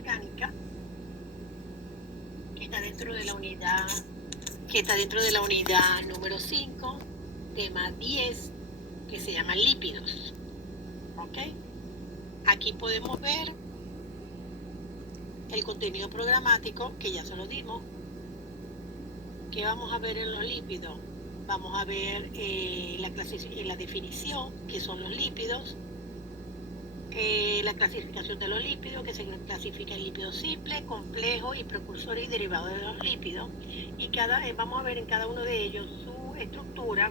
orgánica, que está dentro de la unidad número 5, tema 10, que se llama lípidos. ¿Ok? Aquí podemos ver el contenido programático, que ya se lo dimos. ¿Qué vamos a ver en los lípidos? Vamos a ver la definición, que son los lípidos, la clasificación de los lípidos, que se clasifica en lípidos simples, complejos y precursores y derivados de los lípidos. Y vamos a ver en cada uno de ellos su estructura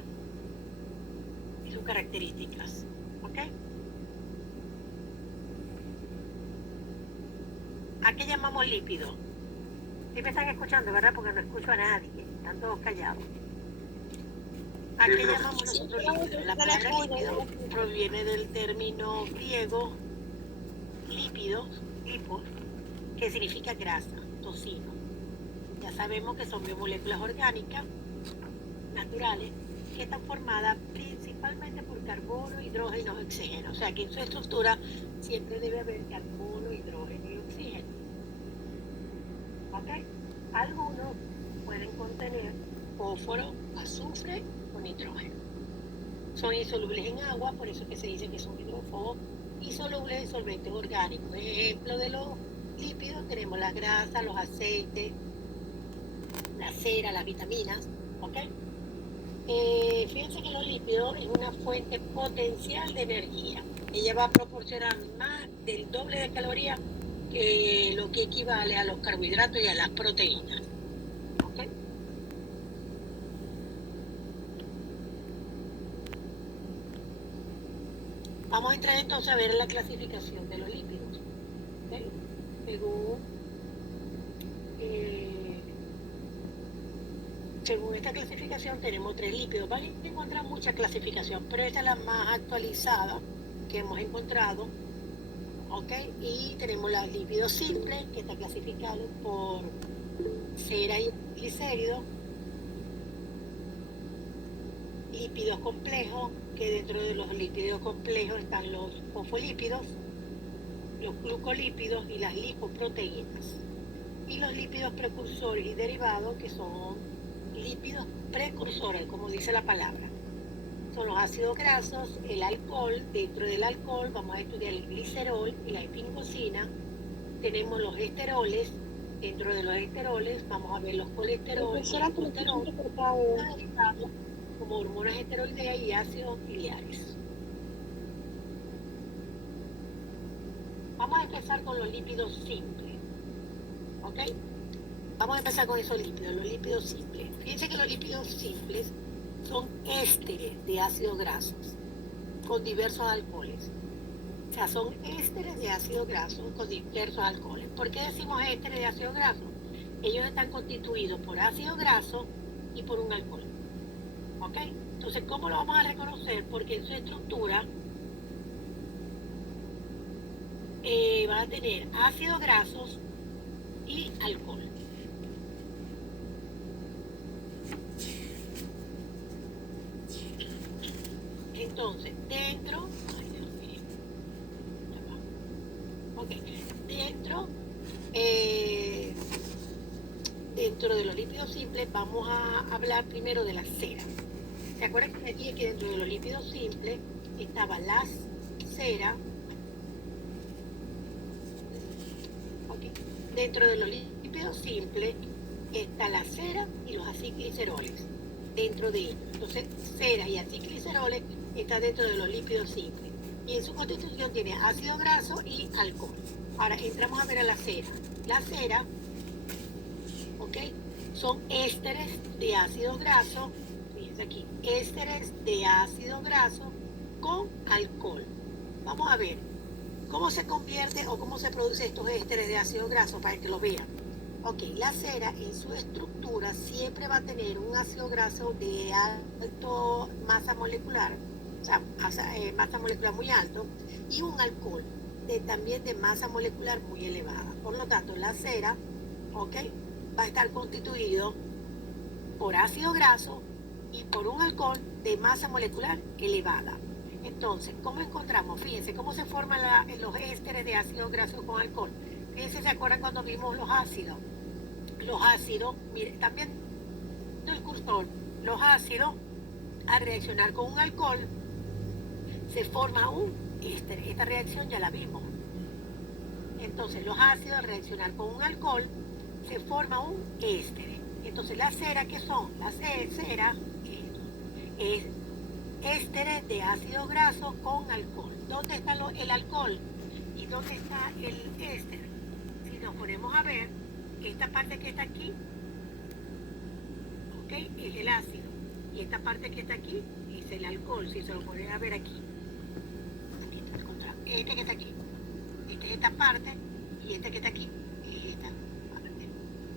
y sus características. ¿Ok? ¿A qué llamamos lípido? Sí me están escuchando, ¿verdad? Porque no escucho a nadie, están todos callados. ¿A qué llamamos nosotros lípido? La palabra lípido proviene del término griego lípidos, lipos, que significa grasa, tocino. Ya sabemos que son biomoléculas orgánicas, naturales, que están formadas principalmente por carbono, hidrógeno y oxígeno. O sea que en su estructura siempre debe haber carbono, hidrógeno y oxígeno. ¿Ok? Algunos pueden contener fósforo, azufre o nitrógeno. Son insolubles en agua, por eso que se dice que son hidrófobos, y solubles en solventes orgánicos. Ejemplo de los lípidos tenemos la grasa, los aceites, la cera, las vitaminas. ¿Ok? Fíjense que los lípidos es una fuente potencial de energía. Ella va a proporcionar más del doble de calorías que lo que equivale a los carbohidratos y a las proteínas. ¿Ok? Vamos a entrar entonces a ver la clasificación de los lípidos. ¿Okay? Según esta clasificación tenemos 3 lípidos. Van a encontrar mucha clasificación, pero esta es la más actualizada que hemos encontrado. ¿Ok? Y tenemos los lípidos simples, que está clasificado por cera y glicérido. Lípidos complejos, que dentro de los lípidos complejos están los fosfolípidos, los glucolípidos y las lipoproteínas. Y los lípidos precursores y derivados, que son lípidos precursores, como dice la palabra. Son los ácidos grasos, el alcohol. Dentro del alcohol vamos a estudiar el glicerol y la epingosina. Tenemos los esteroles. Dentro de los esteroles vamos a ver los colesteroles, como hormonas esteroideas y ácidos biliares. Vamos a empezar con los lípidos simples. ¿Ok? Vamos a empezar con esos lípidos, los lípidos simples. Fíjense que los lípidos simples son ésteres de ácidos grasos con diversos alcoholes. O sea, son ésteres de ácidos grasos con diversos alcoholes. ¿Por qué decimos ésteres de ácidos grasos? Ellos están constituidos por ácido graso y por un alcohol. ¿Ok? Entonces, ¿cómo lo vamos a reconocer? Porque en su estructura van a tener ácidos grasos y alcohol. Entonces, dentro de los lípidos simples vamos a hablar primero de la cera. ¿Se acuerdan que aquí que dentro de los lípidos simples estaba la cera? Okay. Dentro de los lípidos simples está la cera y los acilgliceroles dentro de ellos. Entonces, cera y acilgliceroles están dentro de los lípidos simples. Y en su constitución tiene ácido graso y alcohol. Ahora entramos a ver a la cera. La cera, ¿ok? Son ésteres de ácido graso. Fíjense aquí, ésteres de ácido graso con alcohol. Vamos a ver cómo se convierte o cómo se produce estos ésteres de ácido graso para que lo vean. Ok, la cera en su estructura siempre va a tener un ácido graso de alto masa molecular, o sea, masa molecular muy alto, y un alcohol también de masa molecular muy elevada. Por lo tanto, la cera, ok, va a estar constituido por ácido graso y por un alcohol de masa molecular elevada. Entonces, ¿cómo encontramos? Fíjense cómo se forman los ésteres de ácido graso con alcohol. Fíjense, ¿se acuerdan cuando vimos los ácidos? Los ácidos, mire, también el cursor, los ácidos, al reaccionar con un alcohol, se forma un éster. Esta reacción ya la vimos. Entonces, los ácidos, al reaccionar con un alcohol, se forma un éster. Entonces, las ceras, ¿qué son? Las ceras es ésteres de ácido graso con alcohol. ¿Dónde está el alcohol? ¿Y dónde está el éster? Si nos ponemos a ver, esta parte que está aquí, ¿ok? Es el ácido. Y esta parte que está aquí es el alcohol. Si se lo ponen a ver aquí. Aquí está el contraste. Este que está aquí. Esta es esta parte. Y este que está aquí es esta parte.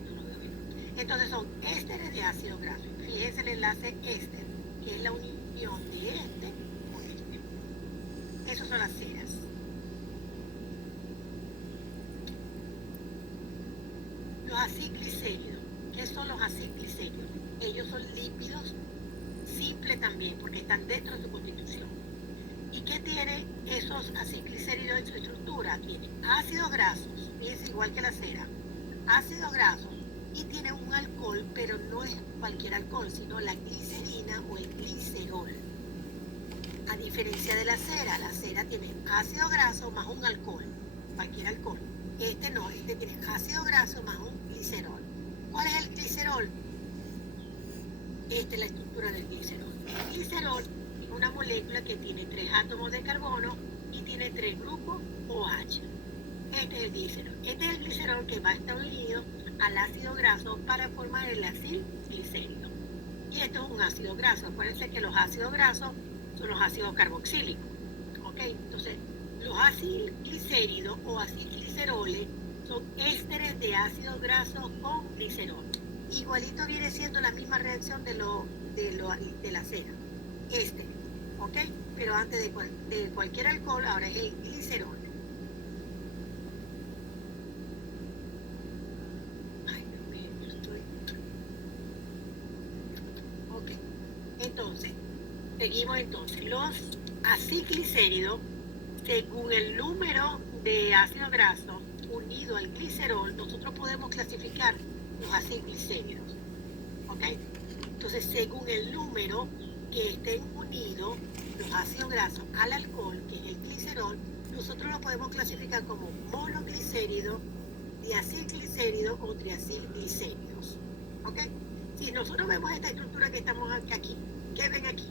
No lo veo bien. Entonces son ésteres de ácido graso. Fíjense el enlace éster, que es la unión de este con este. Esas son las ceras. Los aciclicéridos. ¿Qué son los aciclicéridos? Ellos son lípidos simples también, porque están dentro de su constitución. ¿Y qué tienen esos aciclicéridos en su estructura? Tienen ácidos grasos, es igual que la cera, ácidos grasos, y tienen un alcohol, pero no es cualquier alcohol, sino la glicerina o el glicerol. A diferencia de la cera tiene ácido graso más un alcohol, cualquier alcohol. Este no, este tiene ácido graso más un glicerol. ¿Cuál es el glicerol? Esta es la estructura del glicerol. El glicerol es una molécula que tiene 3 átomos de carbono y tiene 3 grupos OH. Este es el glicerol. Este es el glicerol que va a estar unido al ácido graso para formar el acilglicérido. Y esto es un ácido graso. Acuérdense que los ácidos grasos son los ácidos carboxílicos. ¿Ok? Entonces, los acilglicéridos o acilgliceroles son ésteres de ácidos grasos con glicerol. Igualito viene siendo la misma reacción de la cera. ¿Ok? Pero antes de cualquier alcohol, ahora es el glicerol. Ay, Dios mío, yo estoy... Ok. Entonces, seguimos entonces. Los aciclicéridos, según el número de ácidos grasos unido al glicerol, nosotros podemos clasificar los aciclicéridos. ¿Ok? Entonces, según el número que estén unidos los ácidos grasos al alcohol, que es el glicerol, nosotros lo podemos clasificar como monoglicéridos, diacilglicéridos o triacilglicéridos. ¿Ok? Si nosotros vemos esta estructura que estamos aquí, ¿qué ven aquí?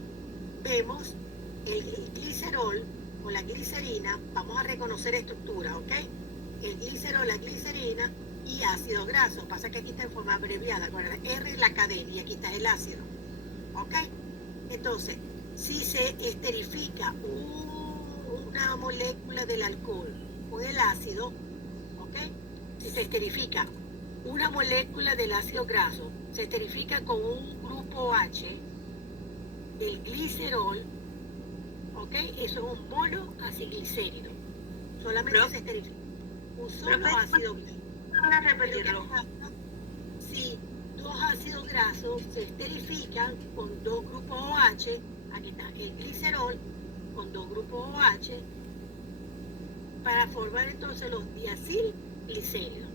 Vemos el glicerol o la glicerina, vamos a reconocer estructura, ¿ok? El glicerol, la glicerina y ácidos grasos. Pasa que aquí está en forma abreviada. Bueno, R es la cadena y aquí está el ácido. ¿Ok? Entonces, si se esterifica una molécula del alcohol con el ácido, ¿ok? Si se esterifica una molécula del ácido graso, se esterifica con un grupo OH, el glicerol, ¿ok? Eso es un monoacilglicérido. Solamente se esterifica un solo ácido graso. Para repetirlo. Si 2 ácidos grasos se esterifican con 2 grupos OH, aquí está el glicerol con 2 grupos OH, para formar entonces los diacilglicéridos.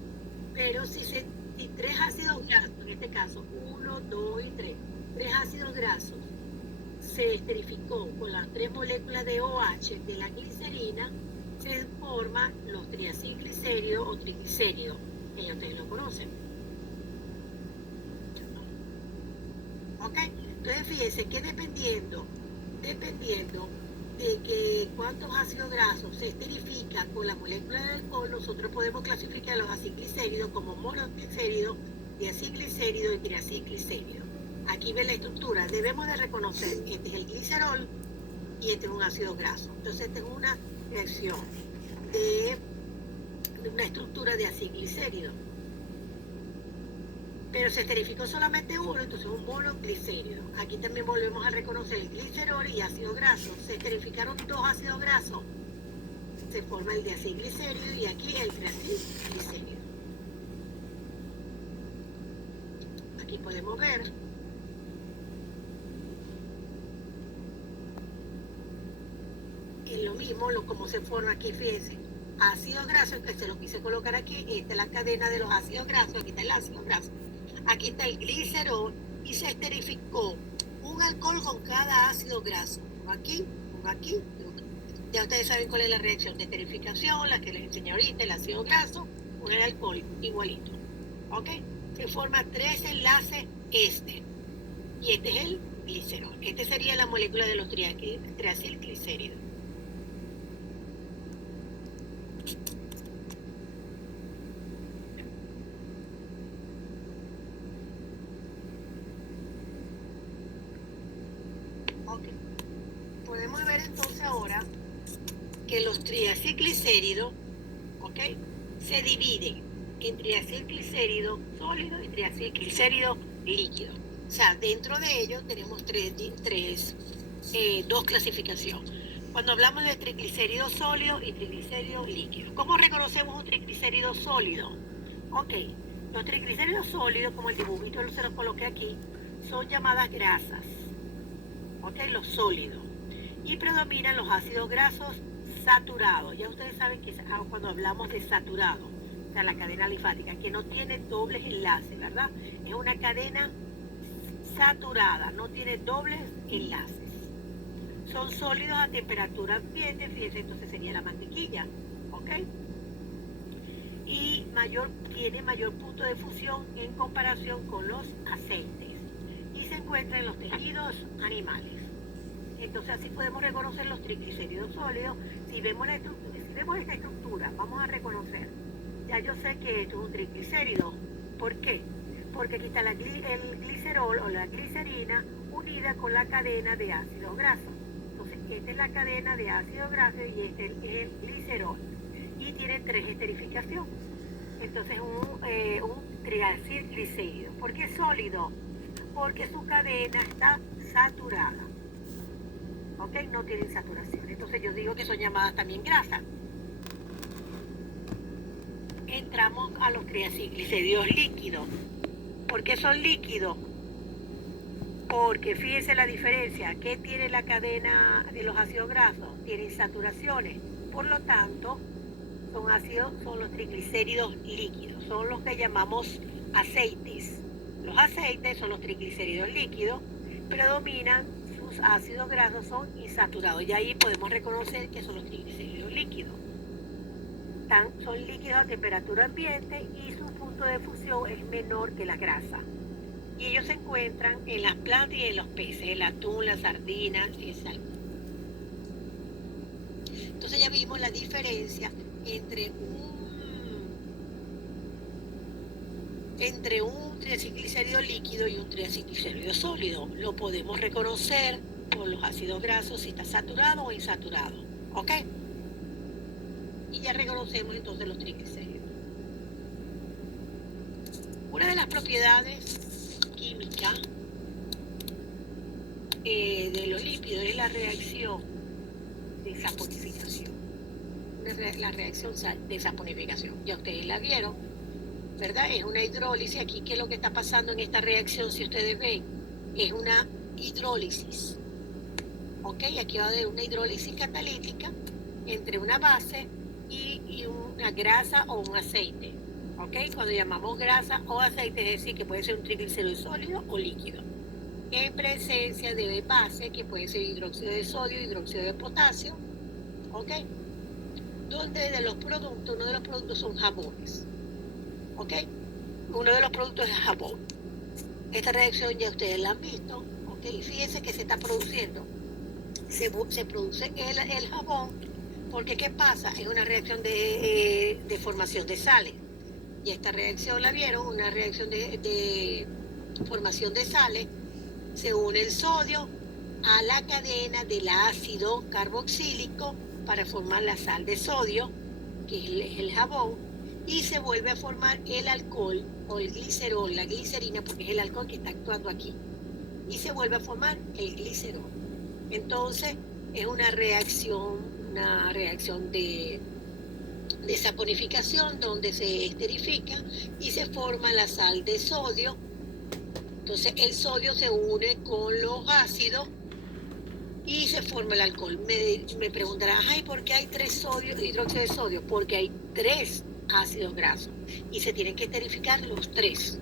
Pero si 3 ácidos grasos, en este caso 1, 2 y 3 ácidos grasos, se esterificó con las 3 moléculas de OH de la glicerina, se forman los triacilglicéridos o triglicéridos, que ya ustedes lo conocen. ¿Ok? Entonces fíjense que dependiendo de que cuántos ácidos grasos se esterifican con la molécula del alcohol, nosotros podemos clasificar los acilglicéridos como monoglicéridos, diacilglicéridos y triacilglicéridos. Aquí ven la estructura. Debemos de reconocer, este es el glicerol y este es un ácido graso. Entonces esta es una reacción de una estructura de acilglicérido. Pero se esterificó solamente uno, entonces un monoglicérido. Aquí también volvemos a reconocer el glicerol y ácido graso. Se esterificaron 2 ácidos grasos, se forma el diacilglicérido y aquí el triacilglicérido. Aquí podemos ver es lo mismo, como se forma aquí, fíjense. ácidos grasos, que se lo quise colocar aquí. Esta es la cadena de los ácidos grasos, aquí está el ácido graso, aquí está el glicerol, y se esterificó un alcohol con cada ácido graso, uno aquí, uno aquí, uno aquí. Ya ustedes saben cuál es la reacción de esterificación, la que les enseñé ahorita, el ácido graso, con el alcohol, igualito, ¿ok? Se forman 3 enlaces este, y este es el glicerol. Este sería la molécula de los triacilglicéridos. Ok, podemos ver entonces ahora que los triacilglicéridos, ¿ok?, se dividen en triacilglicérido sólido y triacilglicérido líquido. O sea, dentro de ellos tenemos dos clasificaciones. Cuando hablamos de triglicéridos sólidos y triglicéridos líquidos, ¿cómo reconocemos un triglicérido sólido? Ok, los triglicéridos sólidos, como el dibujito se los coloqué aquí, son llamadas grasas, ok, los sólidos, y predominan los ácidos grasos saturados. Ya ustedes saben que cuando hablamos de saturado, o sea, la cadena linfática, que no tiene dobles enlaces, ¿verdad? Es una cadena saturada, no tiene dobles enlaces. Son sólidos a temperatura ambiente, fíjense, entonces sería la mantequilla, ¿ok? Y tiene mayor punto de fusión en comparación con los aceites, y se encuentra en los tejidos animales. Entonces así podemos reconocer los triglicéridos sólidos. Si vemos esta estructura, vamos a reconocer, ya yo sé que esto es un triglicérido. ¿Por qué? Porque aquí está el glicerol o la glicerina unida con la cadena de ácidos grasos. Entonces esta es la cadena de ácidos grasos y este es el glicerol. Y tiene 3 esterificaciones. Entonces un triacilglicérido. ¿Por qué es sólido? Porque su cadena está saturada. ¿Ok? No tienen saturación. Entonces yo digo que son llamadas también grasas. Entramos a los triacilglicéridos líquidos. ¿Por qué son líquidos? Porque fíjense la diferencia. ¿Qué tiene la cadena de los ácidos grasos? Tienen saturaciones. Por lo tanto, son los triglicéridos líquidos. Son los que llamamos aceites. Los aceites son los triglicéridos líquidos. Predominan sus ácidos grasos, son insaturados. Y ahí podemos reconocer que son los triglicéridos líquidos. Son líquidos a temperatura ambiente y su punto de fusión es menor que la grasa. Y ellos se encuentran en las plantas y en los peces, el atún, la sardina y el salmón. Entonces ya vimos la diferencia entre un triacilglicérido líquido y un triacilglicérido sólido. Lo podemos reconocer por los ácidos grasos, si está saturado o insaturado. ¿Ok? Y ya reconocemos entonces los triglicéridos. Una de las propiedades químicas de los lípidos es la reacción de saponificación. La reacción de saponificación. Ya ustedes la vieron, ¿verdad? Es una hidrólisis. Aquí, ¿qué es lo que está pasando en esta reacción? Si ustedes ven, es una hidrólisis. ¿Ok? Aquí va a haber una hidrólisis catalítica entre una base y una grasa o un aceite. ¿Ok? Cuando llamamos grasa o aceite, es decir, que puede ser un triglicérido sólido o líquido. En presencia de base, que puede ser hidróxido de sodio, hidróxido de potasio. ¿Ok? Donde uno de los productos son jabones. ¿Ok? Uno de los productos es jabón. Esta reacción ya ustedes la han visto. ¿Ok? Y fíjense que se está produciendo. Se produce el jabón, porque ¿qué pasa? Es una reacción de formación de sales. Y esta reacción la vieron, una reacción de formación de sales. Se une el sodio a la cadena del ácido carboxílico para formar la sal de sodio, que es el jabón, y se vuelve a formar el alcohol o el glicerol, la glicerina, porque es el alcohol que está actuando aquí, y se vuelve a formar el glicerol. Entonces es una reacción de saponificación, donde se esterifica y se forma la sal de sodio. Entonces el sodio se une con los ácidos y se forma el alcohol. Me preguntarán, ay, ¿por qué hay 3 hidróxido de sodio? Porque hay 3 ácidos grasos y se tienen que esterificar los 3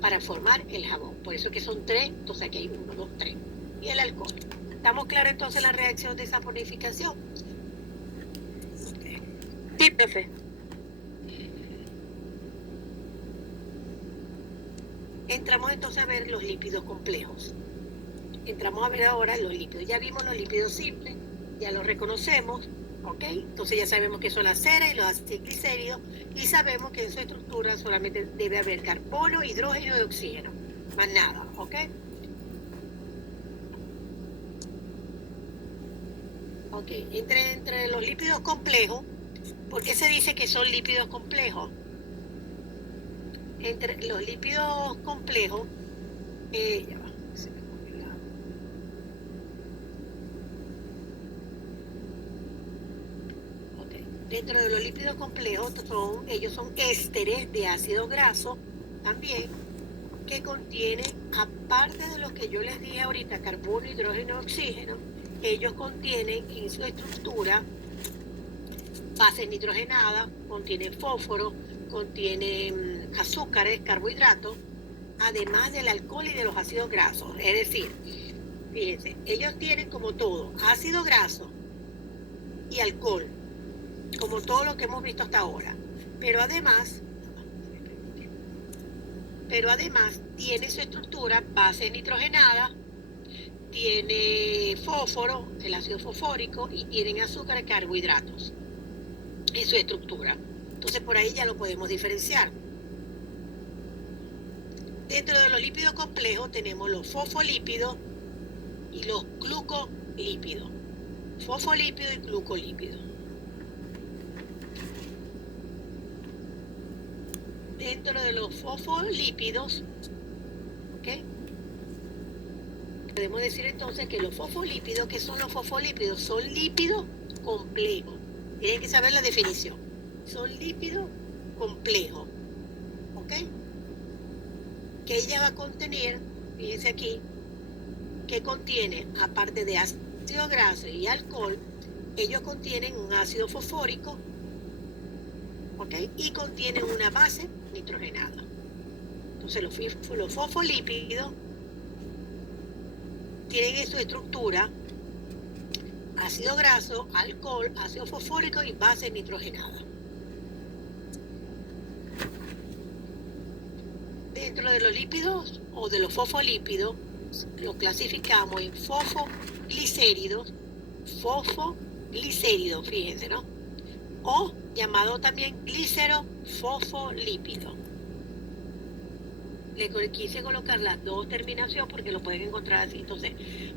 para formar el jabón. Por eso que son 3, entonces aquí hay 1, 2, 3. Y el alcohol. ¿Estamos claros entonces en la reacción de saponificación? Sí, profe. Entramos entonces a ver los lípidos complejos. Entramos a ver ahora los lípidos. Ya vimos los lípidos simples, ya los reconocemos, ¿ok? Entonces ya sabemos que son la cera y los aciclicéridos y sabemos que en su estructura solamente debe haber carbono, hidrógeno y oxígeno. Más nada, ¿ok? Ok, entre los lípidos complejos, ¿por qué se dice que son lípidos complejos? Entre los lípidos complejos, ya va, se me fue el lado. Okay. Dentro de los lípidos complejos, ellos son ésteres de ácidos grasos también, que contienen, aparte de lo que yo les dije ahorita, carbono, hidrógeno, oxígeno, ellos contienen en su estructura bases nitrogenadas, contienen fósforo, contienen azúcares, carbohidratos, además del alcohol y de los ácidos grasos. Es decir, fíjense, ellos tienen como todo, ácido graso y alcohol, como todo lo que hemos visto hasta ahora. Pero además tiene su estructura base nitrogenada, tiene fósforo, el ácido fosfórico, y tienen azúcares, carbohidratos en su estructura. Entonces por ahí ya lo podemos diferenciar. Dentro de los lípidos complejos tenemos los fosfolípidos y los glucolípidos. Fosfolípidos y glucolípidos. Dentro de los fosfolípidos, ¿ok? Podemos decir entonces que los fosfolípidos, ¿qué son los fosfolípidos? Son lípidos complejos. Tienen que saber la definición. Son lípidos complejos, ¿ok? Que ella va a contener, fíjense aquí, que contiene, aparte de ácido graso y alcohol, ellos contienen un ácido fosfórico, ¿ok? Y contienen una base nitrogenada. Entonces los fosfolípidos tienen en su estructura ácido graso, alcohol, ácido fosfórico y base nitrogenada. Dentro de los lípidos o de los fosfolípidos los clasificamos en fosfoglicéridos, fíjense, ¿no? O llamado también glicerofosfolípido. Le quise colocar las dos terminaciones porque lo pueden encontrar así. Entonces,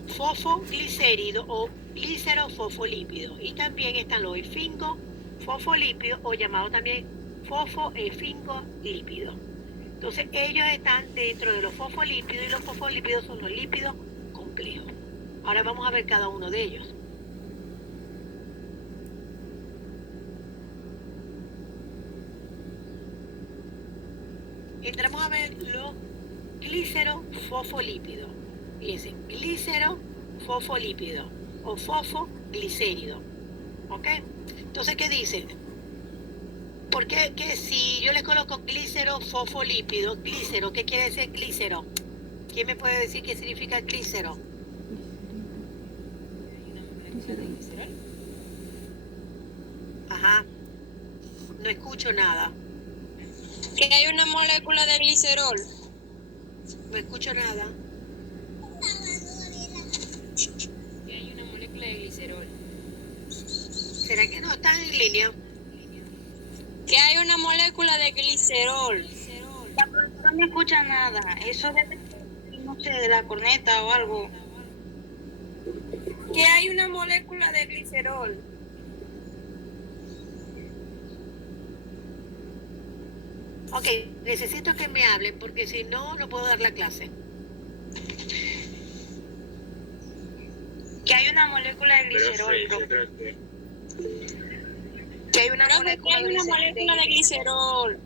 fosfoglicérido o glicerofosfolípido. Y también están los esfingofosfolípidos o llamado también fosfoesfingolípidos. Entonces, ellos están dentro de los fosfolípidos y los fosfolípidos son los lípidos complejos. Ahora vamos a ver cada uno de ellos. Entramos a ver los glicerofosfolípidos. Fíjense, glicerofosfolípidos o fosfoglicéridos. ¿Ok? Entonces, ¿qué dice? Porque que si yo le coloco glicerofosfolípido, glícero, ¿qué quiere decir glícero? ¿Quién me puede decir qué significa glícero? Ajá. No escucho nada. Que hay una molécula de glicerol. No escucho nada. Que hay una molécula de glicerol. ¿Será que no están en línea? Que hay una molécula de glicerol. La profesora no me escucha nada. Eso debe ser, no sé, de la corneta o algo. Que hay una molécula de glicerol. Ok, necesito que me hablen porque si no, no puedo dar la clase. Que hay una molécula de glicerol. Que hay una molécula de glicerol.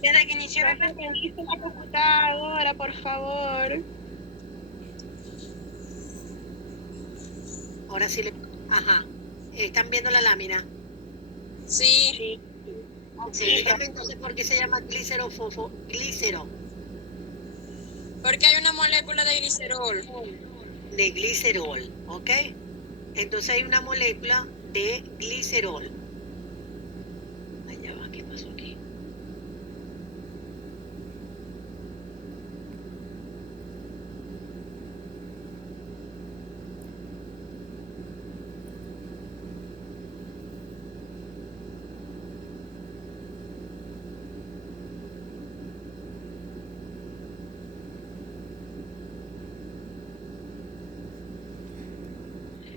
Desde que inició la clase. La computadora, por favor. Ahora sí le... Ajá. ¿Están viendo la lámina? Sí. Sí. Sí, dígame entonces por qué se llama glícero glícero Porque hay una molécula de glicerol. de glicerol, ¿ok? Entonces hay una molécula de glicerol. Allá va, ¿qué pasó aquí?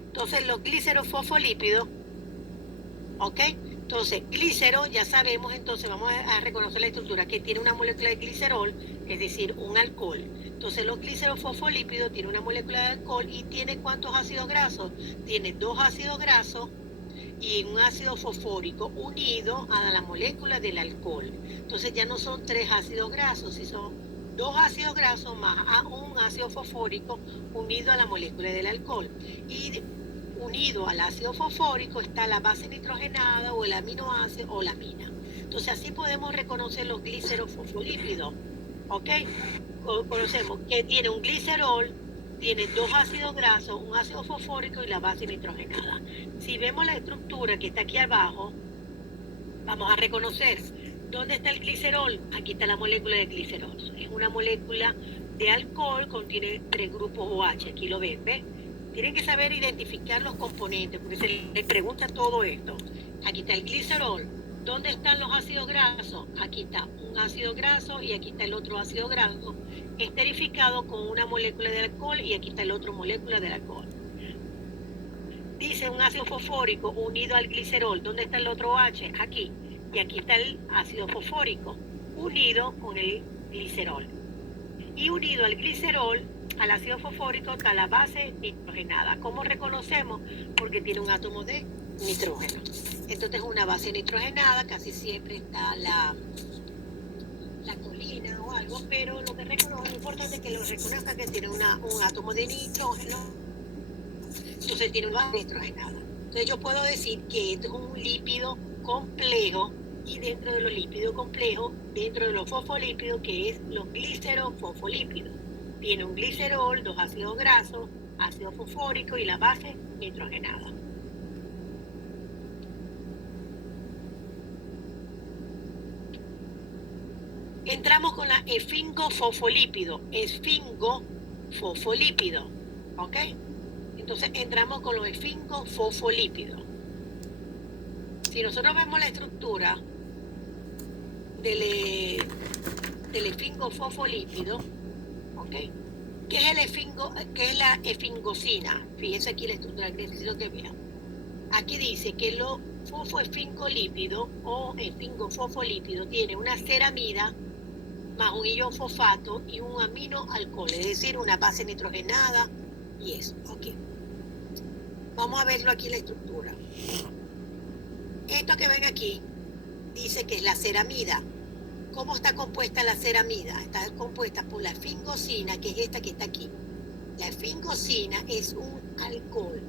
Entonces los glicerofosfolípidos, ¿ok? Entonces, glícero, ya sabemos, entonces vamos a reconocer la estructura que tiene una molécula de glicerol, es decir, un alcohol. Entonces, los glicerofosfolípidos tienen una molécula de alcohol y tiene ¿cuántos ácidos grasos? Tiene 2 ácidos grasos y un ácido fosfórico unido a la molécula del alcohol. Entonces, ya no son 3 ácidos grasos, sino son 2 ácidos grasos más un ácido fosfórico unido a la molécula del alcohol. Y unido al ácido fosfórico está la base nitrogenada o el aminoácido o la amina. Entonces así podemos reconocer los glicerofosfolípidos, ¿ok? Conocemos que tiene un glicerol, tiene 2 ácidos grasos, un ácido fosfórico y la base nitrogenada. Si vemos la estructura que está aquí abajo, vamos a reconocer dónde está el glicerol. Aquí está la molécula de glicerol. Es una molécula de alcohol, contiene 3 grupos OH. Aquí lo ven, ¿ves? Tienen que saber identificar los componentes, porque se les pregunta todo esto. Aquí está el glicerol. ¿Dónde están los ácidos grasos? Aquí está un ácido graso y aquí está el otro ácido graso, esterificado con una molécula de alcohol y aquí está el otro molécula de alcohol. Dice un ácido fosfórico unido al glicerol. ¿Dónde está el otro H? Aquí. Y aquí está el ácido fosfórico unido con el glicerol. Y unido al glicerol, al ácido fosfórico, está la base nitrogenada. ¿Cómo reconocemos? Porque tiene un átomo de nitrógeno. Entonces una base nitrogenada, casi siempre está la colina o algo, pero lo que reconoce, lo importante es que lo reconozca que tiene un átomo de nitrógeno, entonces tiene una base nitrogenada. Entonces yo puedo decir que esto es un lípido complejo y dentro de los lípidos complejos, dentro de los fosfolípidos, que es los glicerofosfolípidos. Tiene un glicerol, 2 ácidos grasos, ácido fosfórico y la base nitrogenada. Entramos con la esfingofosfolípido, ¿ok? Entonces entramos con los esfingofosfolípidos. Si nosotros vemos la estructura del esfingofosfolípido, ¿ok? ¿Qué es la esfingosina? Fíjense aquí la estructura, que necesito que vean. Aquí dice que los fosfoesfingolípidos o esfingofosfolípidos tiene una ceramida más un ion fosfato y un aminoalcohol, es decir, una base nitrogenada y eso, ¿ok? Vamos a verlo aquí en la estructura. Esto que ven aquí dice que es la ceramida. ¿Cómo está compuesta la ceramida? Está compuesta por la esfingosina, que es esta que está aquí. La esfingosina es un alcohol.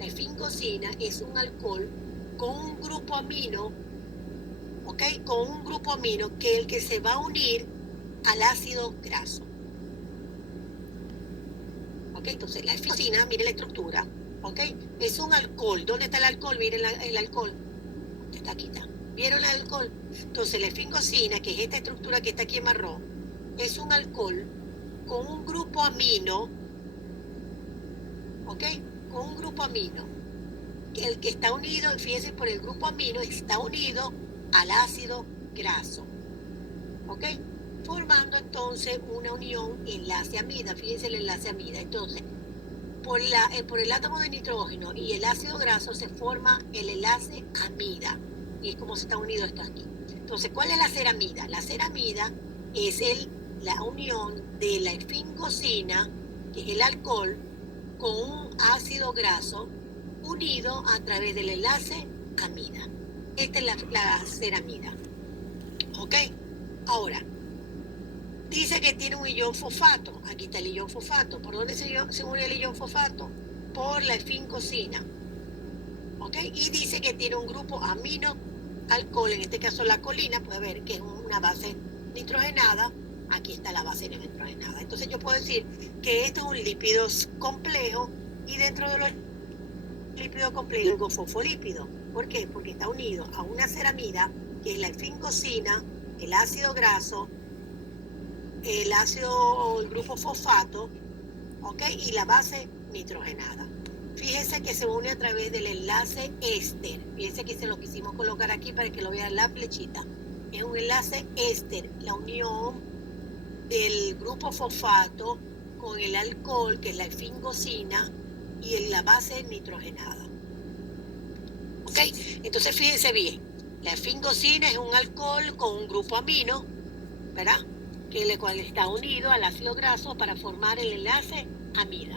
La esfingosina es un alcohol con un grupo amino, ¿ok? Con un grupo amino que es el que se va a unir al ácido graso. ¿Ok? Entonces la esfingosina, miren la estructura, ¿ok? Es un alcohol. ¿Dónde está el alcohol? Miren el alcohol. Está aquí, está. ¿Vieron el alcohol? Entonces la esfingosina, que es esta estructura que está aquí en marrón, es un alcohol con un grupo amino, ¿ok? Con un grupo amino. El que está unido, fíjense, por el grupo amino está unido al ácido graso, ¿ok? Formando entonces una unión enlace-amida. Fíjense el enlace-amida. Entonces, por el átomo de nitrógeno y el ácido graso se forma el enlace amida. Y es como se está unido esto aquí. Entonces, ¿cuál es la ceramida? La ceramida es la unión de la esfingosina, que es el alcohol, con un ácido graso unido a través del enlace amida. Esta es la ceramida. ¿Ok? Ahora, dice que tiene un ion fosfato. Aquí está el ion fosfato. ¿Por dónde se une el ion fosfato? por la esfincosina, ¿ok? Y dice que tiene un grupo amino alcohol, en este caso la colina, puede ver que es una base nitrogenada. Aquí está la base nitrogenada. Entonces yo puedo decir que esto es un lípido complejo, y dentro de los lípidos complejos es fosfolípido. ¿Por qué? Porque está unido a una ceramida, que es la esfincosina, el ácido graso, el grupo fosfato, ¿ok? Y la base nitrogenada. Fíjense que se une a través del enlace éster. Fíjense que se lo quisimos colocar aquí para que lo vean la flechita. Es un enlace éster, la unión del grupo fosfato con el alcohol, que es la esfincosina, y en la base nitrogenada. ¿Ok? Entonces fíjense bien, la esfincosina es un alcohol con un grupo amino, ¿verdad? Que el cual está unido al ácido graso para formar el enlace amida.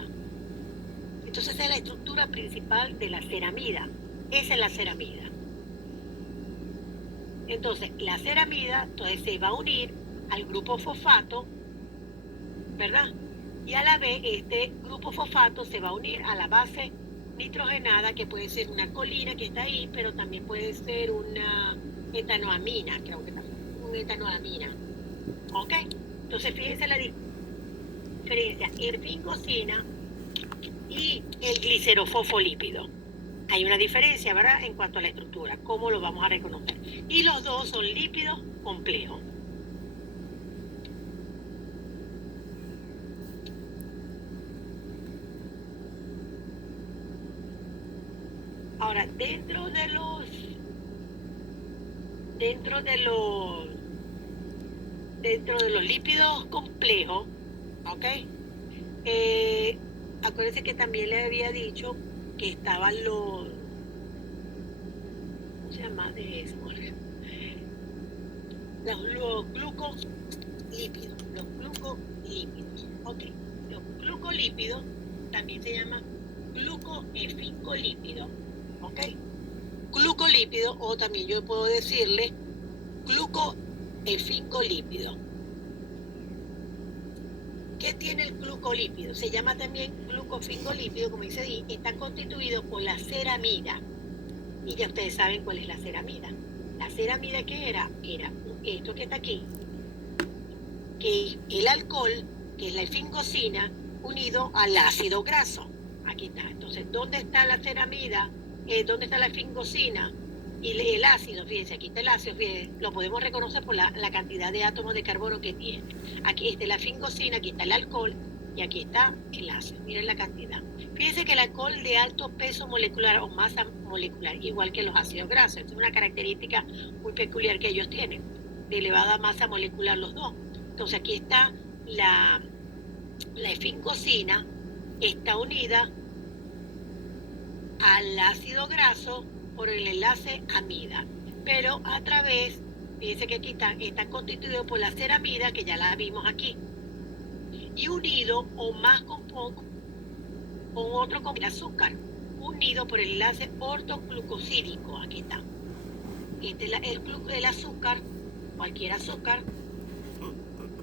Entonces esa es la estructura principal de la ceramida. Esa es la ceramida. Entonces la ceramida se va a unir al grupo fosfato, ¿verdad? Y a la vez este grupo fosfato se va a unir a la base nitrogenada, que puede ser una colina que está ahí, pero también puede ser una etanoamina, creo que también, una etanoamina. ¿Ok? Entonces fíjense la diferencia entre esfincosina y el glicerofosfolípido. Hay una diferencia, ¿verdad? En cuanto a la estructura, ¿cómo lo vamos a reconocer? Y los dos son lípidos complejos. Ahora, dentro de los lípidos complejos, ¿ok? Acuérdense que también les había dicho que estaban los, ¿cómo se llama de eso? Los glucolípidos, ¿ok? Los glucolípidos también se llaman glucoesfincolípidos, ¿ok? Glucolípido, o también yo puedo decirle glucoesfincolípido. ¿Qué tiene el glucolípido? Se llama también glucoesfincolípido, como dice ahí, está constituido por la ceramida. Y ya ustedes saben cuál es la ceramida. La ceramida, ¿qué era? Era esto que está aquí, que es el alcohol, que es la esfincosina, unido al ácido graso. Aquí está. Entonces, ¿dónde está la ceramida? ¿Dónde está la esfincosina? Y el ácido, fíjense, aquí está el ácido, fíjense, lo podemos reconocer por la cantidad de átomos de carbono que tiene. Aquí está la esfincosina, aquí está el alcohol, y aquí está el ácido. Miren la cantidad. Fíjense que el alcohol de alto peso molecular o masa molecular, igual que los ácidos grasos, es una característica muy peculiar que ellos tienen, de elevada masa molecular los dos. Entonces aquí está la esfincosina, está unida al ácido graso por el enlace amida, pero a través, fíjense que aquí está constituido por la ceramida, que ya la vimos aquí, y unido o más con otro con el azúcar, unido por el enlace ortoglucosídico. Aquí está. El azúcar, cualquier azúcar,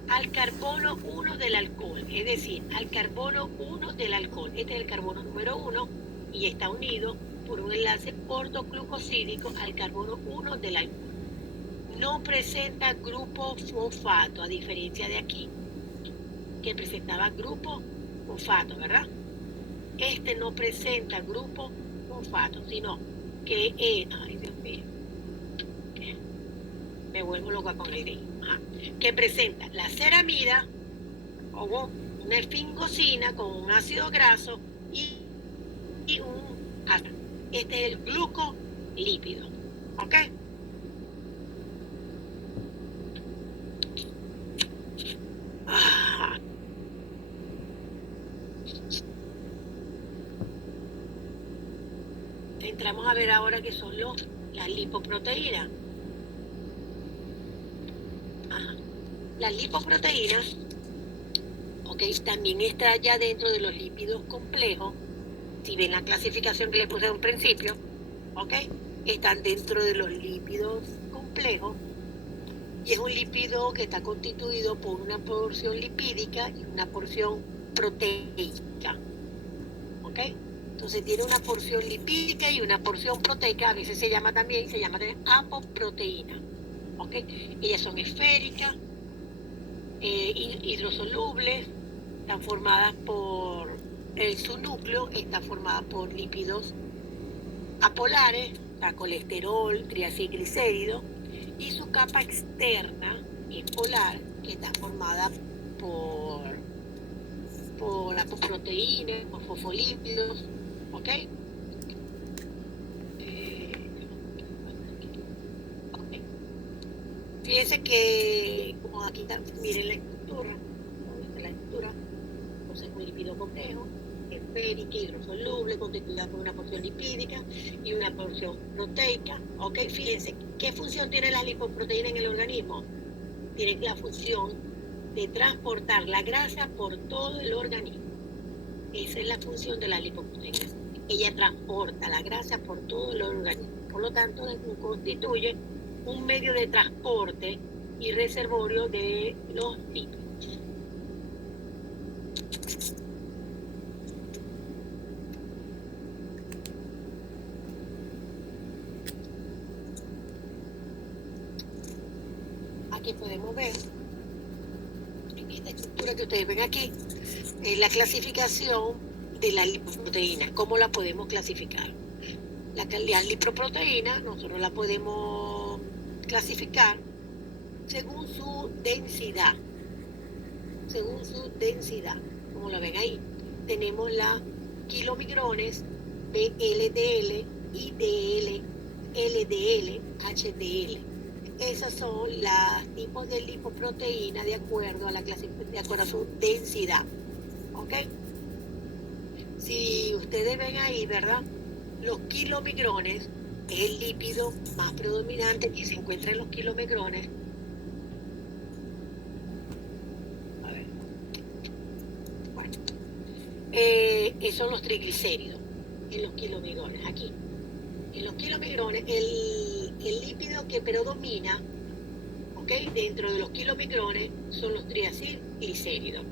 al carbono 1 del alcohol, es decir, al carbono 1 del alcohol. Este es el carbono número 1 y está unido por un enlace ortoglucosídico al carbono 1 del alcohol. No presenta grupo fosfato, a diferencia de aquí, que presentaba grupo fosfato, ¿verdad? Este no presenta grupo fosfato, sino que ay Dios mío, me vuelvo loca con el que presenta la ceramida o una esfincosina con un ácido graso y un ácido. Este es el glucolípido, ¿ok? Entramos a ver ahora qué son las lipoproteínas. Las lipoproteínas, ok, también está ya dentro de los lípidos complejos. Si ven la clasificación que les puse en un principio, ok, están dentro de los lípidos complejos, y es un lípido que está constituido por una porción lipídica y una porción proteica, ok. Entonces tiene una porción lipídica y una porción proteica, a veces se llama también, se llama de apoproteína. ¿Ok? Ellas son esféricas, hidrosolubles, están formadas por, su núcleo está formada por lípidos apolares, o sea, colesterol, triacilglicéridos, y su capa externa es polar, que está formada por apoproteínas, por fosfolípidos, ¿ok? Ok. Fíjense que, como aquí está, miren la estructura, la estructura, entonces es un lípido complejo, esférica, hidrosoluble, constituida por una porción lipídica y una porción proteica, ¿ok? Fíjense, ¿qué función tiene la lipoproteína en el organismo? Tiene la función de transportar la grasa por todo el organismo. Esa es la función de la lipoproteína. Ella transporta la grasa por todo el organismo. Por lo tanto, constituye un medio de transporte y reservorio de los lípidos. Aquí podemos ver, en esta estructura que ustedes ven aquí, la clasificación de la lipoproteína. ¿Cómo la podemos clasificar? La lipoproteína nosotros la podemos clasificar según su densidad. Según su densidad, como lo ven ahí, tenemos las kilomigrones, VLDL, IDL, LDL, HDL. Esas son los tipos de lipoproteína de acuerdo a su densidad. ¿Ok? Si ustedes ven ahí, ¿verdad? Los kilomigrones es el lípido más predominante que se encuentra en los kilomigrones. A ver. Bueno. Esos son los triglicéridos en los kilomigrones, aquí. En los kilomigrones, el lípido que predomina, ¿okay?, dentro de los kilomigrones son los triacilglicéridos.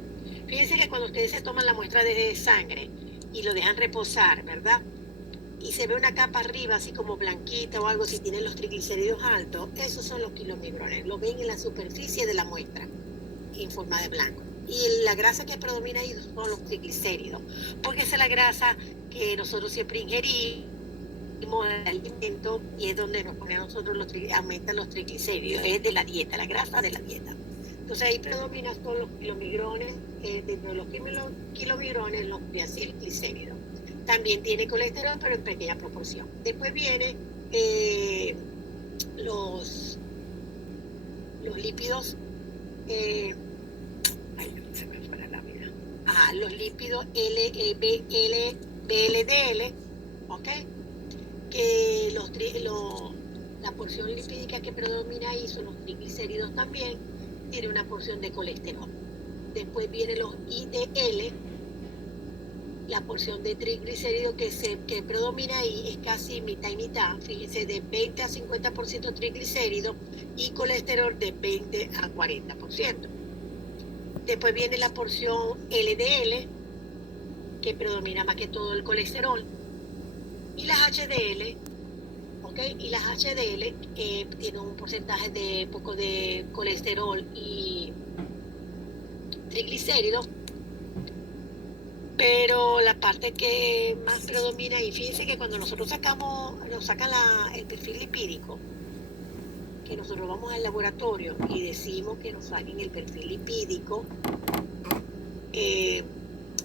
Fíjense que cuando ustedes se toman la muestra de sangre y lo dejan reposar, ¿verdad?, y se ve una capa arriba así como blanquita o algo, si tienen los triglicéridos altos, esos son los kilomigrones. Lo ven en la superficie de la muestra en forma de blanco. Y la grasa que predomina ahí son los triglicéridos, porque esa es la grasa que nosotros siempre ingerimos el alimento, y es donde nos pone a nosotros aumentan los triglicéridos, es de la dieta, la grasa de la dieta. Entonces ahí predominan todos los kilomigrones, dentro de los kilomigrones los triacilglicéridos. También tiene colesterol, pero en pequeña proporción. Después viene los lípidos, se me fue la lámina. Los lípidos VLDL, ¿ok? Que la porción lipídica que predomina ahí son los triglicéridos también, tiene una porción de colesterol. Después vienen los IDL, la porción de triglicéridos que predomina ahí es casi mitad y mitad, fíjense, de 20 a 50% triglicéridos y colesterol de 20 a 40%. Después viene la porción LDL, que predomina más que todo el colesterol, y las HDL, ¿ok? Y las HDL tienen un porcentaje de poco de colesterol y triglicéridos, pero la parte que más predomina, y fíjense que cuando nosotros nos sacan el perfil lipídico, que nosotros vamos al laboratorio y decimos que nos saquen el perfil lipídico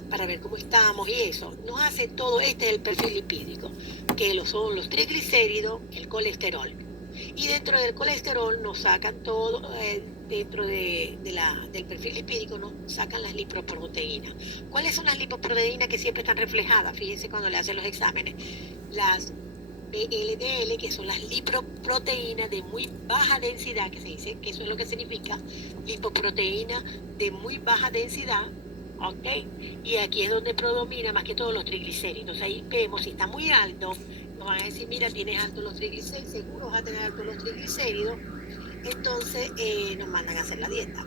para ver cómo estamos y eso, nos hace todo el perfil lipídico, que son los triglicéridos, el colesterol. Y dentro del colesterol nos sacan todo, dentro del perfil lipídico nos sacan las lipoproteínas. ¿Cuáles son las lipoproteínas que siempre están reflejadas? Fíjense cuando le hacen los exámenes. Las LDL, que son las lipoproteínas de muy baja densidad, que se dice que eso es lo que significa, lipoproteína de muy baja densidad, ¿ok? Y aquí es donde predomina más que todos los triglicéridos. Ahí vemos, si está muy alto, nos van a decir, mira, tienes altos los triglicéridos, seguro vas a tener altos los triglicéridos, entonces nos mandan a hacer la dieta.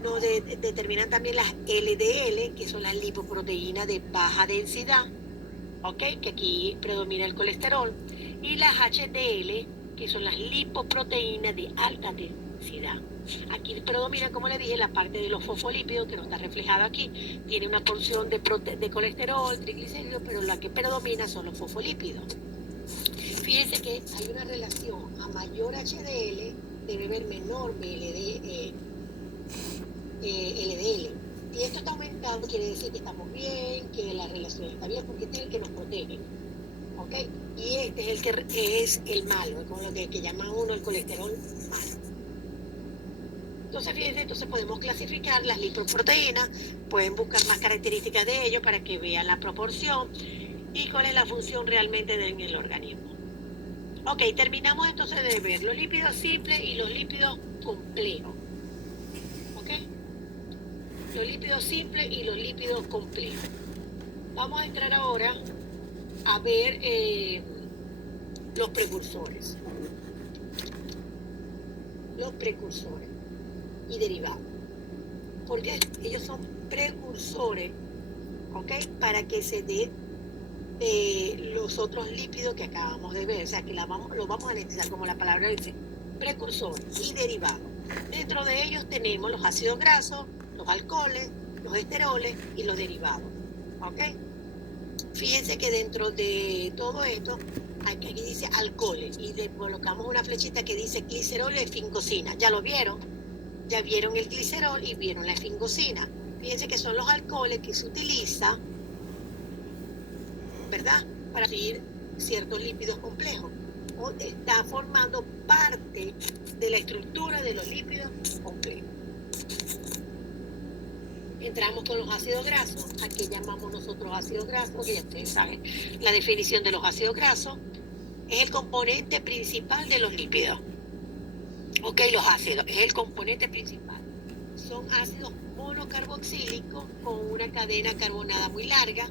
Nos determinan también las LDL, que son las lipoproteínas de baja densidad, ¿ok? Que aquí predomina el colesterol, y las HDL, que son las lipoproteínas de alta densidad. Aquí predomina, como le dije, la parte de los fosfolípidos, que no está reflejado aquí. Tiene una porción de colesterol, triglicéridos, pero la que predomina son los fosfolípidos. Fíjense que hay una relación: a mayor HDL debe haber menor LDL. Si esto está aumentando, quiere decir que estamos bien, que la relación está bien, porque este es el que nos protege, ¿ok? Y este es el que es el malo, como lo que llaman uno el colesterol malo. Entonces, fíjense, entonces podemos clasificar las lipoproteínas, pueden buscar más características de ellos para que vean la proporción y cuál es la función realmente en el organismo. Ok, terminamos entonces de ver los lípidos simples y los lípidos complejos. ¿Ok? Los lípidos simples y los lípidos complejos. Vamos a entrar ahora a ver los precursores. Los precursores y derivados. Porque ellos son precursores, ¿ok? Para que se dé los otros lípidos que acabamos de ver. O sea, que lo vamos a analizar como la palabra dice, precursor y derivado. Dentro de ellos tenemos los ácidos grasos, los alcoholes, los esteroles y los derivados. ¿Ok? Fíjense que dentro de todo esto, aquí dice alcoholes y le colocamos una flechita que dice glicerol y efingosina. ¿Ya lo vieron? Ya vieron el glicerol y vieron la efingosina. Fíjense que son los alcoholes que se utilizan, ¿verdad?, para producir ciertos lípidos complejos. O está formando parte de la estructura de los lípidos complejos. Entramos con los ácidos grasos. Aquí llamamos nosotros ácidos grasos, que ya ustedes saben la definición de los ácidos grasos. Es el componente principal de los lípidos. Ok, los ácidos, es el componente principal. Son ácidos monocarboxílicos con una cadena carbonada muy larga,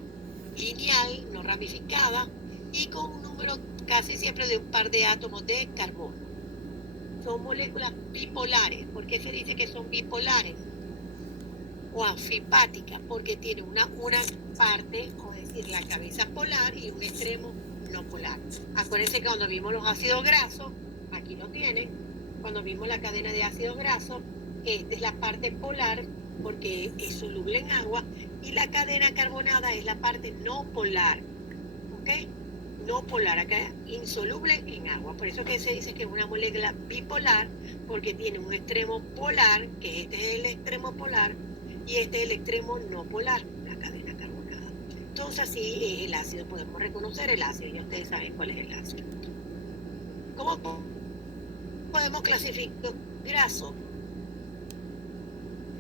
lineal, no ramificada, y con un número casi siempre de un par de átomos de carbono. Son moléculas bipolares. ¿Por qué se dice que son bipolares? O anfipáticas, porque tiene una parte, o decir, la cabeza polar y un extremo no polar. Acuérdense que cuando vimos los ácidos grasos, aquí lo tienen, cuando vimos la cadena de ácidos grasos, esta es la parte polar porque es soluble en agua, y la cadena carbonada es la parte no polar, ¿ok? No polar, acá insoluble en agua. Por eso que se dice que es una molécula bipolar, porque tiene un extremo polar, que este es el extremo polar, y este es el extremo no polar, la cadena carbonada. Entonces así es el ácido, podemos reconocer el ácido, y ustedes saben cuál es el ácido. ¿Cómo podemos clasificar graso?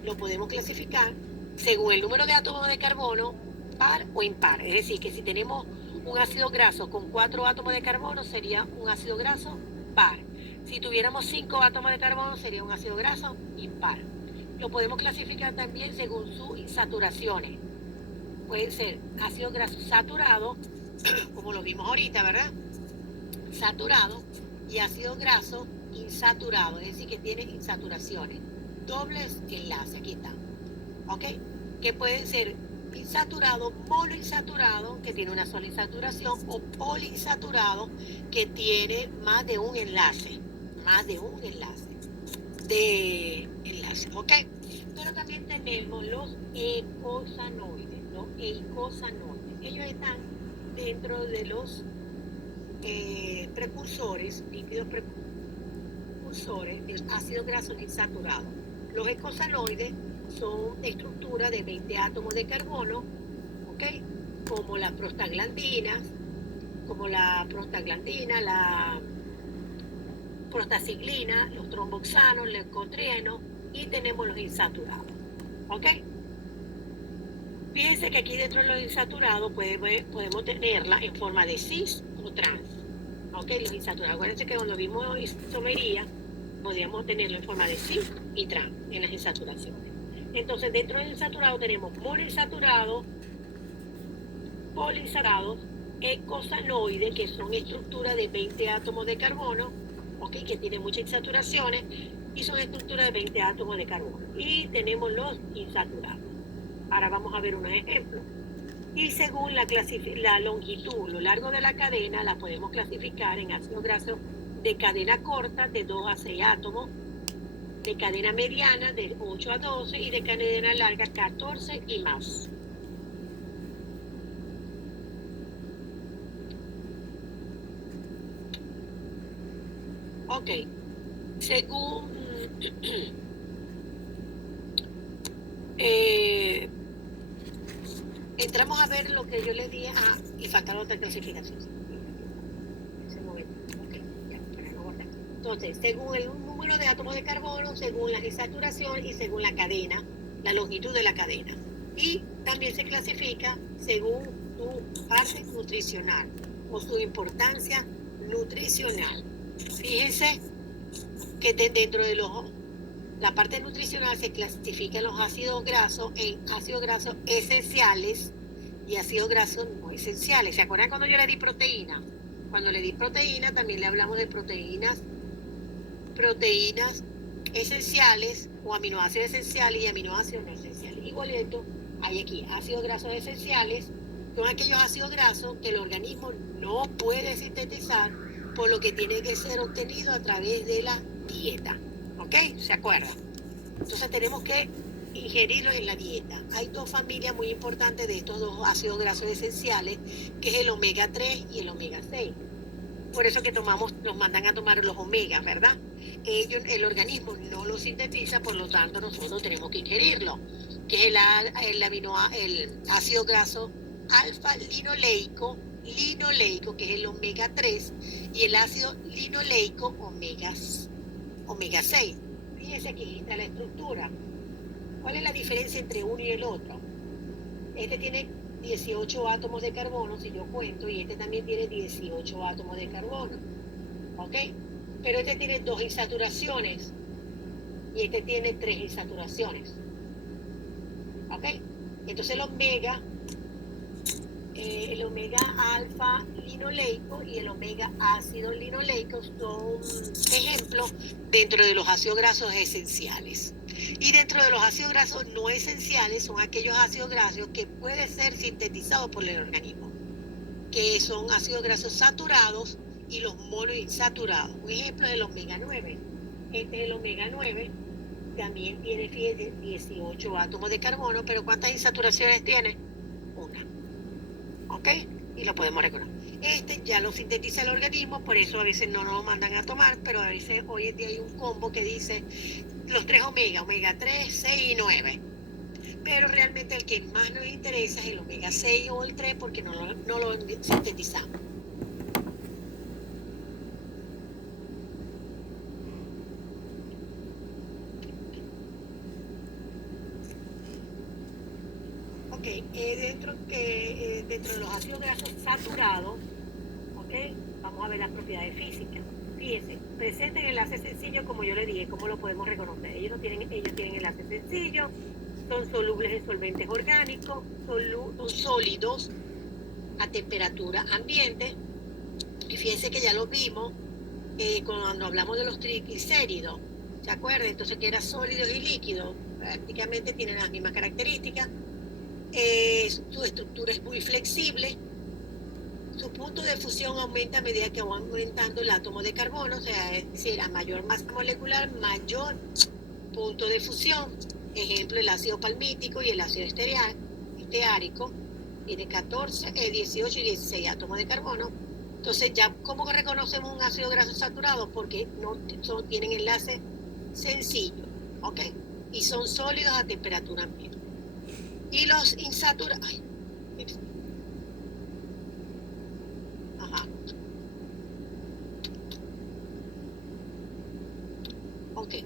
Lo podemos clasificar según el número de átomos de carbono, par o impar. Es decir, que si tenemos un ácido graso con 4 átomos de carbono, sería un ácido graso par. Si tuviéramos 5 átomos de carbono, sería un ácido graso impar. Lo podemos clasificar también según sus insaturaciones. Pueden ser ácidos grasos saturados, como lo vimos ahorita, ¿verdad? Saturado, y ácidos grasos insaturados, es decir, que tienen insaturaciones. Dobles enlaces, aquí están, ¿ok? Que pueden ser insaturado, monoinsaturado, que tiene una sola insaturación, o poliinsaturado, que tiene más de un enlace de enlace, ¿ok? Pero también tenemos los eicosanoides, ellos están dentro de los precursores, lípidos precursores del ácido graso insaturado. Los eicosanoides son de estructura de 20 átomos de carbono, ¿ok? Como las prostaglandinas, la prostaciglina, los tromboxanos, los leucotrienos, y tenemos los insaturados, ¿ok? Fíjense que aquí dentro de los insaturados podemos tenerla en forma de cis o trans, ¿ok? Los insaturados, acuérdense que cuando vimos isomería, podríamos tenerlo en forma de cis y trans en las insaturaciones. Entonces, dentro del insaturado tenemos monoinsaturados, poliinsaturados, eicosanoides, que son estructuras de 20 átomos de carbono, ¿ok? Que tienen muchas insaturaciones y son estructuras de 20 átomos de carbono. Y tenemos los insaturados. Ahora vamos a ver unos ejemplos. Y según la longitud, lo largo de la cadena, la podemos clasificar en ácidos grasos de cadena corta de 2 a 6 átomos, de cadena mediana de 8 a 12 y de cadena larga 14 y más. Ok, según entramos a ver lo que yo les dije, y faltaron otra clasificación. Ese momento. Okay, ya, para no borrar. Entonces, según el número de átomos de carbono, según la desaturación y según la cadena, la longitud de la cadena. Y también se clasifica según su parte nutricional o su importancia nutricional. Fíjense que dentro de la parte nutricional se clasifican los ácidos grasos en ácidos grasos esenciales y ácidos grasos no esenciales. ¿Se acuerdan cuando yo le di proteína? Cuando le di proteína también le hablamos de proteínas esenciales o aminoácidos esenciales y aminoácidos no esenciales. Igualito hay aquí ácidos grasos esenciales, son aquellos ácidos grasos que el organismo no puede sintetizar, por lo que tiene que ser obtenido a través de la dieta. ¿Ok? ¿Se acuerdan? Entonces tenemos que ingerirlos en la dieta. Hay dos familias muy importantes de estos dos ácidos grasos esenciales, que es el omega 3 y el omega 6. Por eso que nos mandan a tomar los omegas, ¿verdad? El organismo no lo sintetiza, por lo tanto nosotros tenemos que ingerirlo, que es el ácido graso alfa linoleico, que es el omega 3, y el ácido linoleico omega 6. Fíjense aquí está la estructura. ¿Cuál es la diferencia entre uno y el otro? Este tiene 18 átomos de carbono, si yo cuento, y este también tiene 18 átomos de carbono. ¿Ok? Pero este tiene 2 insaturaciones y este tiene 3 insaturaciones. ¿Ok? Entonces el omega alfa linoleico y el omega ácido linoleico son ejemplos dentro de los ácidos grasos esenciales. Y dentro de los ácidos grasos no esenciales son aquellos ácidos grasos que pueden ser sintetizados por el organismo, que son ácidos grasos saturados y los monoinsaturados. Un ejemplo es el omega 9. Este es el omega 9, también tiene 18 átomos de carbono, pero ¿cuántas insaturaciones tiene? Una. ¿Ok? Y lo podemos reconocer. Este ya lo sintetiza el organismo, por eso a veces no nos lo mandan a tomar, pero a veces hoy en día hay un combo que dice los 3 omega 3, 6 y 9. Pero realmente el que más nos interesa es el omega 6 o el 3 porque no lo sintetizamos. Ok, dentro de los ácidos grasos saturados, ok, vamos a ver las propiedades físicas. Fíjense, presentan enlaces sencillos, como yo le dije, ¿cómo lo podemos reconocer? Ellos tienen enlaces sencillos, son solubles en solventes orgánicos, son sólidos a temperatura ambiente. Y fíjense que ya lo vimos cuando hablamos de los triglicéridos, ¿se acuerdan? Entonces que eran sólidos y líquidos, prácticamente tienen las mismas características. Su estructura es muy flexible. Su punto de fusión aumenta a medida que va aumentando el átomo de carbono, o sea, es decir, a mayor masa molecular, mayor punto de fusión. Ejemplo, el ácido palmítico y el ácido esteárico tiene 18 y 16 átomos de carbono. Entonces, ya, ¿cómo reconocemos un ácido graso saturado? Porque tienen enlace sencillo, ¿ok? Y son sólidos a temperatura ambiente. Y los insaturados...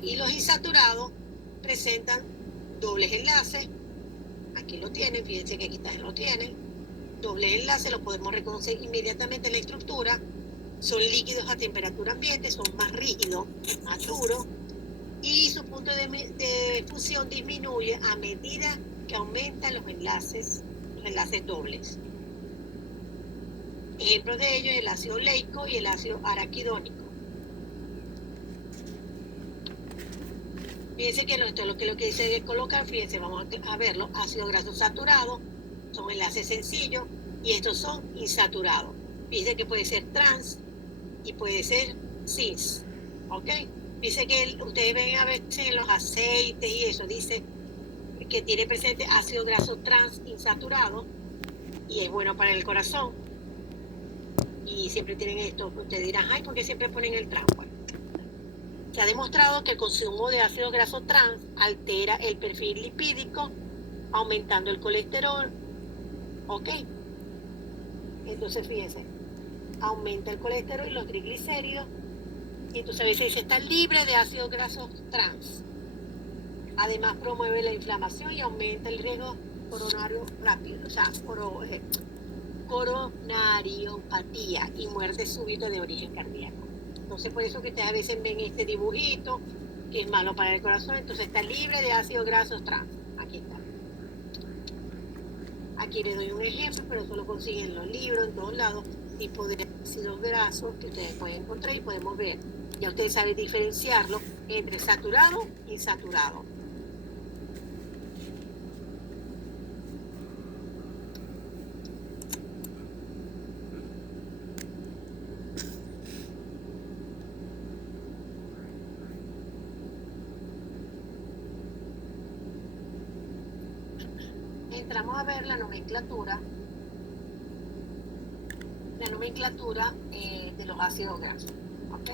Y los insaturados presentan dobles enlaces. Aquí lo tienen, fíjense que aquí también lo tienen. Dobles enlaces, lo podemos reconocer inmediatamente en la estructura. Son líquidos a temperatura ambiente, son más rígidos, más duros. Y su punto de fusión disminuye a medida que aumentan los enlaces dobles. Ejemplos de ellos, el ácido oleico y el ácido araquidónico. Fíjense que lo que se colocan, fíjense, vamos a verlo, ácido graso saturado, son enlaces sencillos y estos son insaturados. Dice que puede ser trans y puede ser cis, ¿ok? Dice que ustedes ven a veces en los aceites y eso, dice que tiene presente ácido graso trans insaturado y es bueno para el corazón. Y siempre tienen esto, ustedes dirán, ay, ¿por qué siempre ponen el trans? Bueno, se ha demostrado que el consumo de ácido graso trans altera el perfil lipídico, aumentando el colesterol, ¿ok? Entonces, fíjense, aumenta el colesterol y los triglicéridos, y entonces a veces dice, está libre de ácidos grasos trans. Además, promueve la inflamación y aumenta el riesgo coronario rápido, o sea, coronariopatía y muerte súbita de origen cardíaco. Entonces, por eso que ustedes a veces ven este dibujito, que es malo para el corazón, entonces está libre de ácidos grasos trans. Aquí está. Aquí les doy un ejemplo, pero eso lo consiguen en los libros, en todos lados, tipo de ácidos grasos que ustedes pueden encontrar y podemos ver. Ya ustedes saben diferenciarlo entre saturado e insaturado. Entramos a ver la nomenclatura de los ácidos grasos, ¿ok?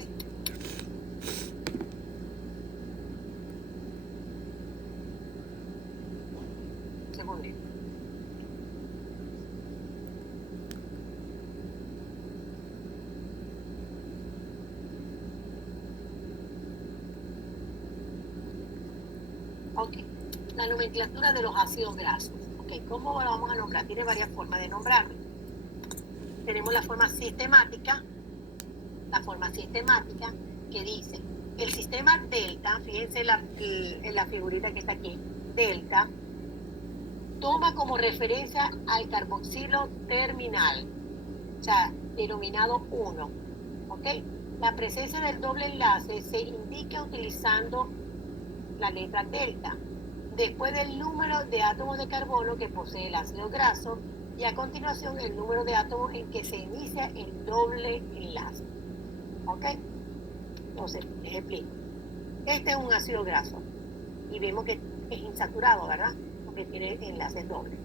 Segundito. Ok, la nomenclatura de los ácidos grasos. Ok, ¿cómo lo vamos a nombrar? Tiene varias formas de nombrarlo. Tenemos la forma sistemática que dice, el sistema delta, fíjense en la figurita que está aquí, delta, toma como referencia al carboxilo terminal, o sea, denominado 1, ¿ok? La presencia del doble enlace se indica utilizando la letra delta, después del número de átomos de carbono que posee el ácido graso, y a continuación el número de átomos en que se inicia el doble enlace. ¿Ok? Entonces, les explico. Este es un ácido graso y vemos que es insaturado, ¿verdad? Porque tiene enlaces dobles.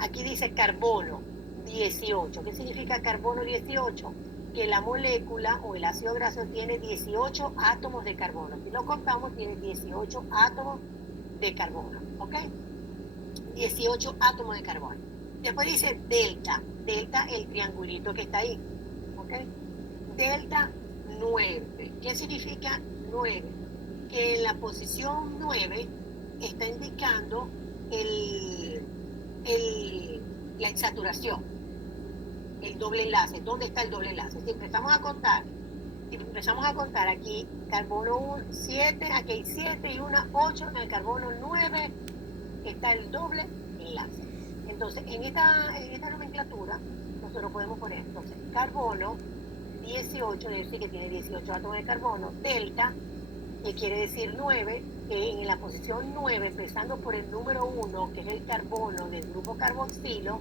Aquí dice carbono 18. ¿Qué significa carbono 18? Que la molécula o el ácido graso tiene 18 átomos de carbono. Si lo contamos, tiene 18 átomos de carbono. ¿Ok? 18 átomos de carbono. Después dice delta. Delta, el triangulito que está ahí. ¿Ok? Delta 9. ¿Qué significa 9? Que en la posición 9 está indicando la insaturación, el doble enlace. ¿Dónde está el doble enlace? Si empezamos a contar aquí, carbono 7, aquí hay 7 y 1, 8, en el carbono 9 está el doble enlace. Entonces, en esta nomenclatura, nosotros podemos poner, entonces, carbono 18, es decir, que tiene 18 átomos de carbono, delta, que quiere decir 9, que en la posición 9, empezando por el número 1, que es el carbono del grupo carboxilo,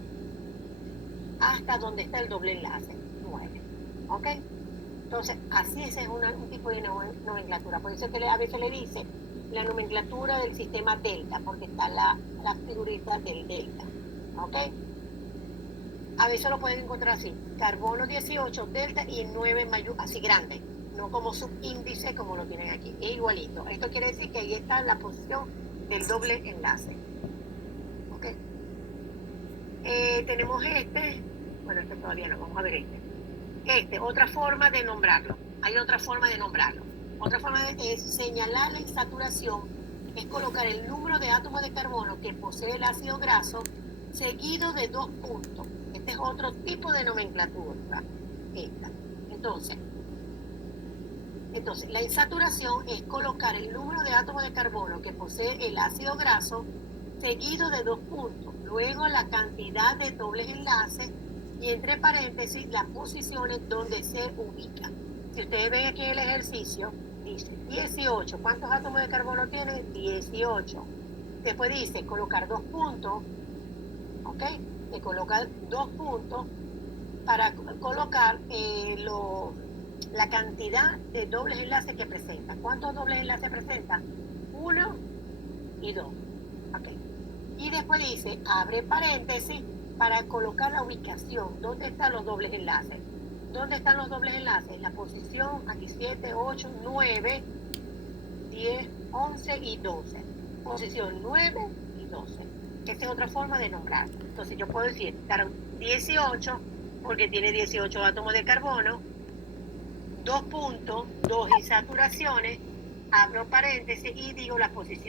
hasta donde está el doble enlace, 9. ¿Ok? Entonces, así ese es un tipo de nomenclatura. Por eso es que a veces le dice la nomenclatura del sistema delta, porque está la figurita del delta. ¿Ok? A veces lo pueden encontrar así, carbono 18, delta y 9 así grande, no como subíndice como lo tienen aquí, es igualito. Esto quiere decir que ahí está la posición del doble enlace. ¿Ok? Tenemos este todavía no, vamos a ver otra forma de nombrarlo. Hay otra forma de nombrarlo. Otra forma es señalar la insaturación, es colocar el número de átomos de carbono que posee el ácido graso seguido de 2 puntos. Este es otro tipo de nomenclatura. Entonces, la insaturación es colocar el número de átomos de carbono que posee el ácido graso seguido de 2 puntos, luego la cantidad de dobles enlaces y entre paréntesis las posiciones donde se ubica. Si ustedes ven aquí el ejercicio, dice 18. ¿Cuántos átomos de carbono tiene? 18. Después dice colocar 2 puntos ¿ok? Le coloca 2 puntos para colocar la cantidad de dobles enlaces que presenta. ¿Cuántos dobles enlaces presenta? 1 y 2. ¿Ok? Y después dice, abre paréntesis para colocar la ubicación. ¿Dónde están los dobles enlaces? ¿Dónde están los dobles enlaces? En la posición aquí 7, 8, 9, 10, 11 y 12. Posición 9 y 12. Esta es otra forma de nombrar. Entonces yo puedo decir 18 porque tiene 18 átomos de carbono, 2 puntos, 2 insaturaciones, abro paréntesis y digo la posición